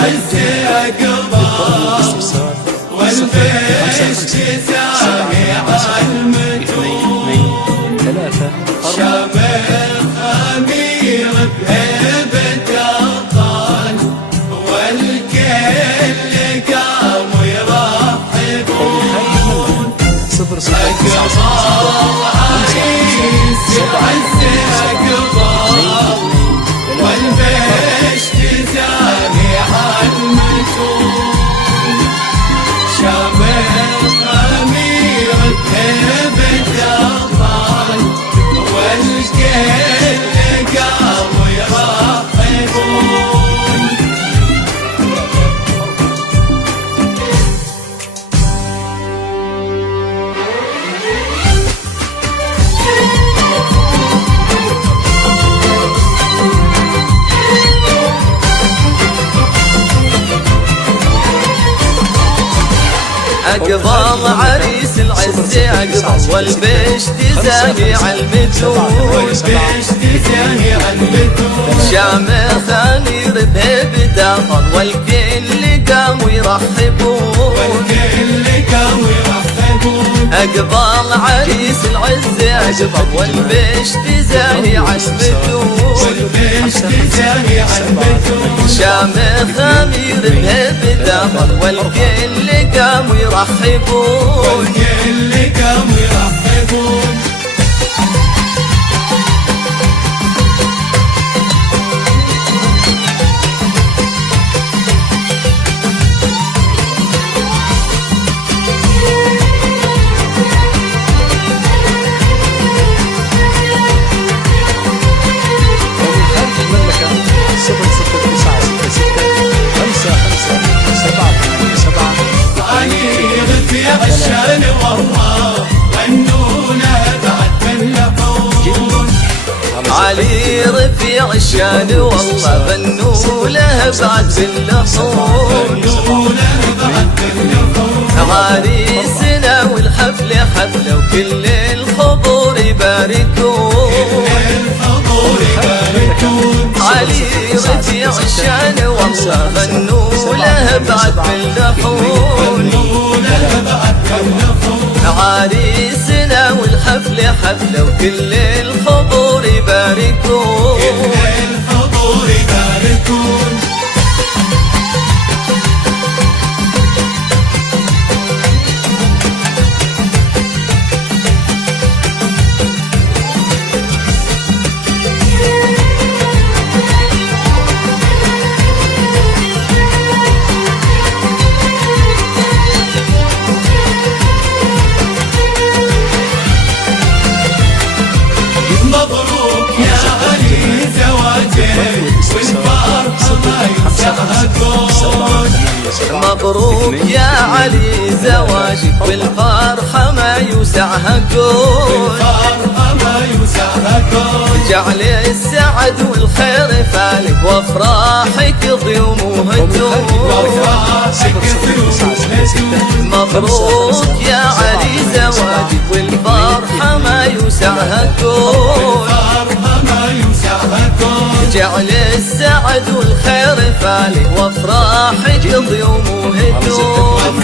العز أقبل والبشت سامع المتون شامخ أمير بهيبة أبطال والكل قام يرحبون أقبل عريس العز أقبل والبشت سامع المتون شامخ أمير بهيبة أبطال والكل قام يرحبون أقبل عريس العز أقبل والبشت زاهي عالمتون شامخ أمير بهيبة أبطال والكل قاموا يرحبون أقبل عريس العز أقبل والبشت زاهي عالمتون شامخ أمير بهيبة أبطال والكل قاموا يرحبون عشان والله غنونا بعد بلحون علي رفيع الشان والله غنوا له بعد باللحون عريسنا والحفلة حفلة وكل الحضور يباركون علي رفيع الشان والله غنوا له بعد باللحون عريسنا والحفلة حفلة وكل الحضور يباركون مبروك يا علي زواجك والفرحة ما يوسعها كون جعل السعد والخير فالك وافراحك ضيوم وهجوم مبروك يا علي زواجك والفرحة ما يوسعها كون جعل السعد والخير فالك وافراحك ضيوم وهجوم